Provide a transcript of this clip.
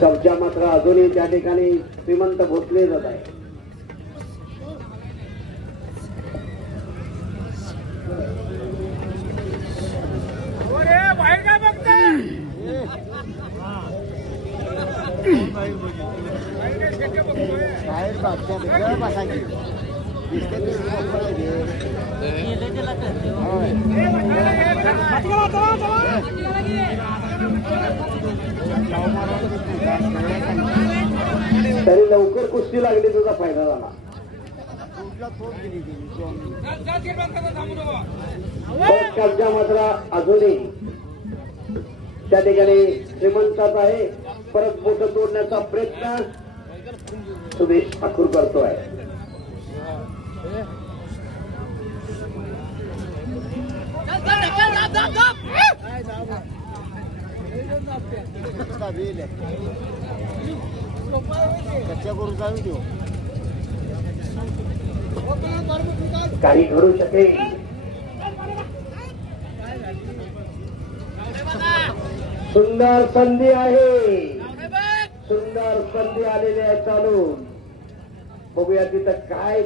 कब्जा मात्र अजूनही त्या ठिकाणी श्रीमंत भोसले जात आहे बाहेर काय बघता बाहेर बघते बसायची तरी लवकर कुस्ती लागली तुझा फायदा झाला कब्जा मात्र अजूनही त्या ठिकाणी श्रीमंतात आहे. परत बोट तोडण्याचा प्रयत्न सुदेश ठाकूर करतोय. आहे करून देऊ काही घडू शकेल. सुंदर संधी आहे. सुंदर संधी आलेली आहे चालून. बघूया तिथं काय